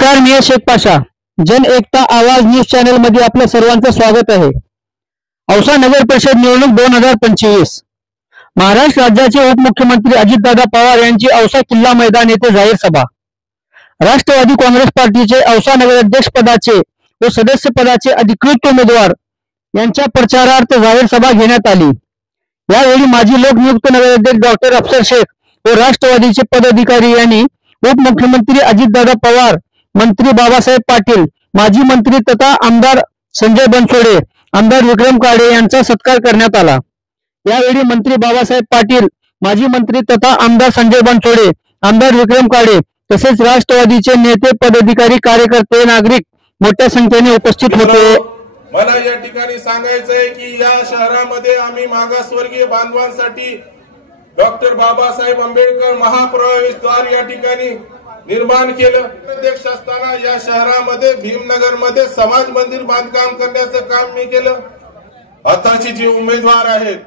नमस्कार, मी शेख पाशा. जन एकता आवाज न्यूज चॅनल मध्ये आपल्या सर्वांचं स्वागत आहे. औसा नगर परिषद निवडणूक 2025. महाराष्ट्र राज्याचे उपमुख्यमंत्री अजितदादा पवार यांची औसा किल्ला मैदान येथे जाहीर सभा. राष्ट्रवादी काँग्रेस पार्टीचे औसा नगराध्यक्ष पदाचे व सदस्य पदाचे अधिकृत उमेदवार यांच्या प्रचारार्थ जाहीर सभा घेण्यात आली. यावेळी माजी लोकनियुक्त नगराध्यक्ष डॉक्टर अफसर शेख व राष्ट्रवादीचे पदाधिकारी यांनी उपमुख्यमंत्री अजितदादा पवार, मंत्री बाबासाहेब पाटील, माजी मंत्री तथा आमदार संजय बनसोडे, आमदार विक्रम काळे यांचा सत्कार करण्यात आला. यावेळी मंत्री बाबासाहेब पाटील, माजी मंत्री तथा आमदार संजय बनसोडे, आमदार विक्रम काळे तसेच राष्ट्रवादीचे नेते, पदाधिकारी, कार्यकर्ते, नागरिक मोठ्या संख्येने उपस्थित होते. मला या ठिकाणी सांगायचंय की या शहरामध्ये आम्ही मागासवर्गीय बांधवांसाठी डॉक्टर बाबासाहेब आंबेडकर महाप्रवेशद्वार या ठिकाणी निर्माण केलं. अध्यक्ष असताना या शहरामध्ये भीमनगर मध्ये समाज मंदिर बांधकाम करण्याचं काम मी केलं. आताची जी उमेदवार आहेत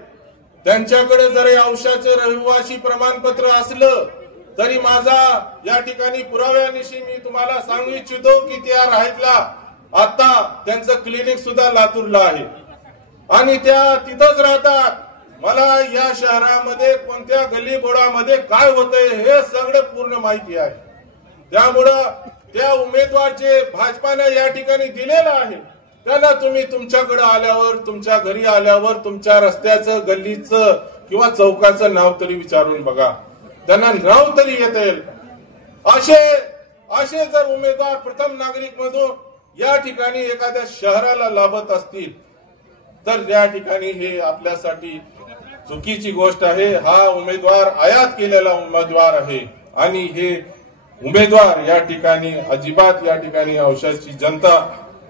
त्यांच्याकडे जरी औषधाचं रहिवासी प्रमाणपत्र असलं तरी माझा या ठिकाणी पुराव्यानिशी मी तुम्हाला सांगू इच्छितो की त्या राहितला आता त्यांचं क्लिनिक सुद्धा लातूरला आहे आणि त्या तिथंच राहतात. मला या शहरामध्ये कोणत्या गल्ली बोळामध्ये काय होतंय हे सगळं पूर्ण माहिती आहे. त्यामुळं त्या उमेदवार जे भाजपाने या ठिकाणी दिलेलं आहे त्यांना तुम्ही तुमच्याकडे आल्यावर, तुमच्या घरी आल्यावर तुमच्या रस्त्याचं, गल्लीचं किंवा चौकाचं नाव तरी विचारून बघा, त्यांना नाव तरी येतील. असे जर उमेदवार प्रथम नागरिक मधून या ठिकाणी एखाद्या शहराला लाभत असतील तर या ठिकाणी हे आपल्यासाठी चुकीची गोष्ट आहे. हा उमेदवार आयात केलेला उमेदवार आहे आणि हे उमेदवार या ठिकाणी अजिबात या ठिकाणी औषधाची जनता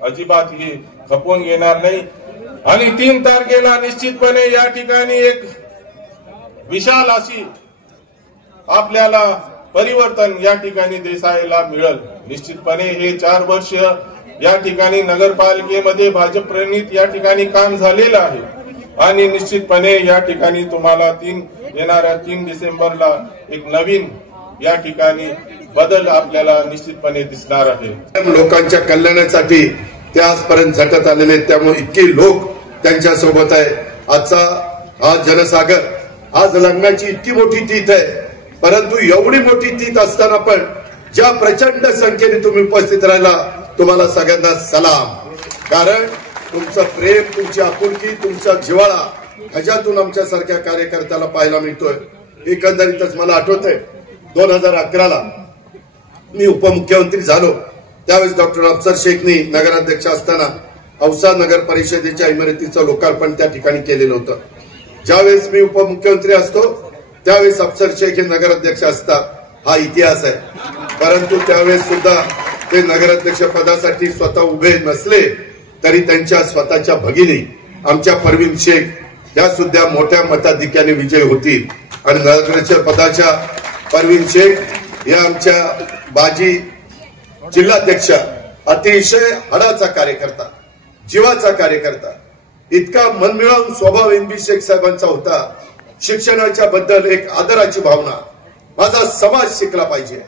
अजिबात हे खपवून घेणार नाही. आणि 3 तारखेला निश्चितपणे या ठिकाणी एक विशाल अशी आपल्याला परिवर्तन या ठिकाणी दिसायला मिळेल. निश्चितपणे हे 4 वर्ष या ठिकाणी नगरपालिकेमध्ये भाजप प्रणित या ठिकाणी काम झालेलं आहे आणि निश्चितपणे या ठिकाणी तुम्हाला येणाऱ्या 3 डिसेंबरला एक नवीन या ठिकाणी बदल आपल्याला निश्चितपणे दिसणार आहे. लोकांच्या कल्याणासाठी ते आजपर्यंत झटत आलेले, त्यामुळे इतके लोक त्यांच्या सोबत आहे. आजचा हा जनसागर, आज लग्नाची इतकी मोठी तीथ आहे, परंतु एवढी मोठी तीथ असताना पण ज्या प्रचंड संख्येने तुम्ही उपस्थित राहिला तुम्हाला सगळ्यांना सलाम. कारण तुमचं प्रेम, तुमची आपुलकी, तुमचा जिव्हाळा ह्याच्यातून आमच्यासारख्या कार्यकर्त्याला पाहायला मिळतोय. एकंदरीतच मला आठवतंय 2011ला मी उपमुख्यमंत्री झालो त्यावेळेस डॉक्टर अफसर शेखनी नगराध्यक्ष असताना औसा नगर परिषदेच्या इमारतीचं लोकार्पण त्या ठिकाणी केलेलं होतं. ज्यावेळेस मी उपमुख्यमंत्री असतो त्यावेळेस अफसर शेख हे नगराध्यक्ष असतात, हा इतिहास आहे. परंतु त्यावेळेस सुद्धा ते नगराध्यक्ष पदासाठी स्वतः उभे नसले तरी त्यांच्या स्वतःच्या भगिनी आमच्या परवीन शेख या सुद्धा मोठ्या मताधिक्याने विजयी होती आणि नगराध्यक्ष पदाच्या परवीन शेख या आमच्या बाजी जिल्हाध्यक्ष अतिशय हडाचा कार्यकर्ता, जीवाचा कार्यकर्ता, इतका मनमिळावून स्वभाव एनबी शेख साहेबांचा होता. शिक्षणाच्या बद्दल एक आदराची भावना, माझा समाज शिकला पाहिजे,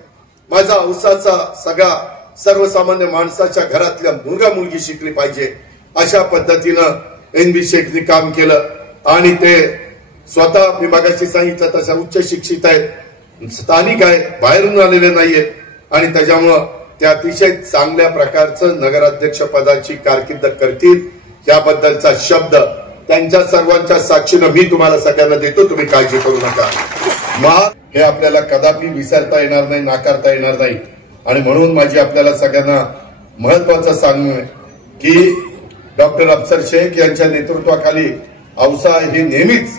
माझा औसाचा सगळा सर्वसामान्य माणसाच्या घरातल्या मुलगा मुलगी शिकली पाहिजे, अशा पद्धतीनं एनबी शेखनी काम केलं. आणि ते स्वतः मी मागाशी सांगितलं तसं उच्च शिक्षित आहेत, स्थानिक आहेत, बाहेरून आलेले नाहीयेत आणि त्याच्यामुळं ते अतिशय चांगल्या प्रकारचं नगराध्यक्ष पदाची कारकीर्द करतील याबद्दलचा शब्द त्यांच्या सर्वांच्या साक्षीनं मी तुम्हाला सगळ्यांना देतो. तुम्ही काळजी करू नका. हे आपल्याला कदापि विसरता येणार नाही, नाकारता येणार नाही. आणि म्हणून माझी आपल्याला सगळ्यांना महत्वाचं सांगणं की डॉक्टर अफसर शेख यांच्या नेतृत्वाखाली औसा हे नेहमीच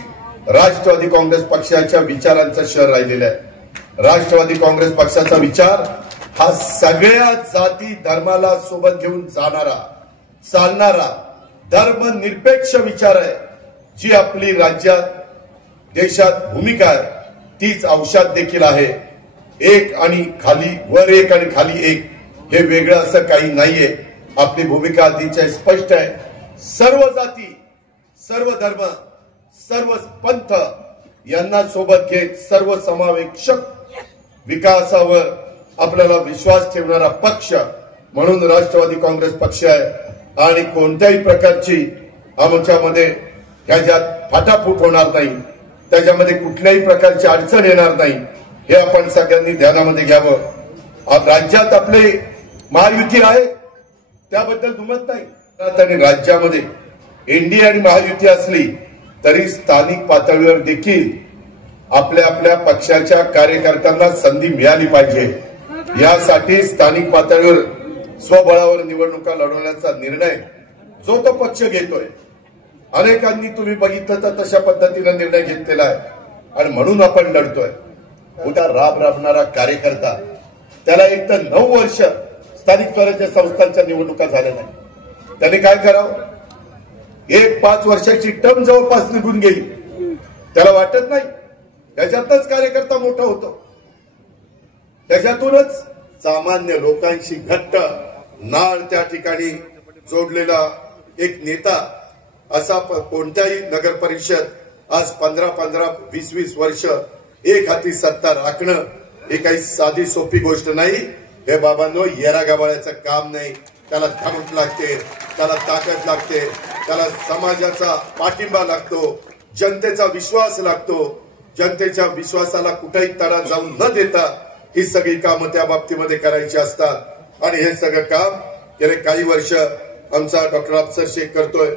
राष्ट्रवादी काँग्रेस पक्षाच्या विचारांचं शहर राहिलेलं आहे. राष्ट्रवादी काँग्रेस पक्षाचा विचार हा सगळ्या जाती धर्माला सोबत घेऊन जाणारा, चालणारा धर्मनिरपेक्ष विचार आहे. जी आपली राज्यात, देशात भूमिका आहे तीच औषध देखील आहे. एक आणि खाली, वर एक आणि खाली एक, हे वेगळं असं काही नाहीये. आपली भूमिका अतिशय स्पष्ट आहे. सर्व जाती, सर्व धर्म, सर्व पंथ यांना सोबत घेत सर्व समावेशक विकासावर आपल्याला विश्वास ठेवणारा पक्ष म्हणून राष्ट्रवादी काँग्रेस पक्ष आहे आणि कोणत्याही प्रकारची आमच्यामध्ये ह्याच्यात फाटाफूट होणार नाही, त्याच्यामध्ये कुठल्याही प्रकारची अडचण येणार नाही, हे आपण सगळ्यांनी ध्यानामध्ये घ्यावं। राज्यात आपले महायुती आहे त्याबद्दल दुमत नाही, आणि राज्यामध्ये एनडीए आणि महायुती असली तरी स्थानिक पातळीवर देखील आपल्या आपल्या पक्षाच्या कार्यकर्त्यांना संधी मिळाली पाहिजे। यासाठी स्थानिक पातळीवर स्वबळावर निवडणुका लढवण्याचा निर्णय जो तो पक्ष घेतोय, अनेकांनी तुम्ही बघितलं तर तशा पद्धतीने निर्णय घेतलेला आहे आणि म्हणून आपण लढतोय। उद्या राबणारा कार्यकर्ता त्याला एक तर 9 वर्ष स्थानिक स्वराज्य संस्थांच्या निवडणुका झाल्या नाही, त्याने काय करावं? एक 5 वर्षाची टर्म जवळपास निघून गेली, त्याला वाटत नाही त्याच्यातच कार्यकर्ता मोठा होतो, त्याच्यातूनच सामान्य लोकांशी घट्ट नाळ त्या ठिकाणी जोडलेला एक नेता असा कोणत्याही नगर परिषद आज 15-15, 20-20 वर्ष एक हाती सत्ता राखणं हे काही साधी सोपी गोष्ट नाही। हे बाबांनो येरा गबाळ्याचं काम नाही, त्याला धमक लागते, त्याला ताकद लागते, त्याला समाजाचा पाठिंबा लागतो, जनतेचा विश्वास लागतो। जनतेच्या विश्वासाला कुठेही तडा जाऊन न देता ही सगळी कामं त्या बाबतीमध्ये करायची असतात आणि हे सगळं काम गेले काही वर्ष आमचा डॉक्टर अफसर शेख करतोय।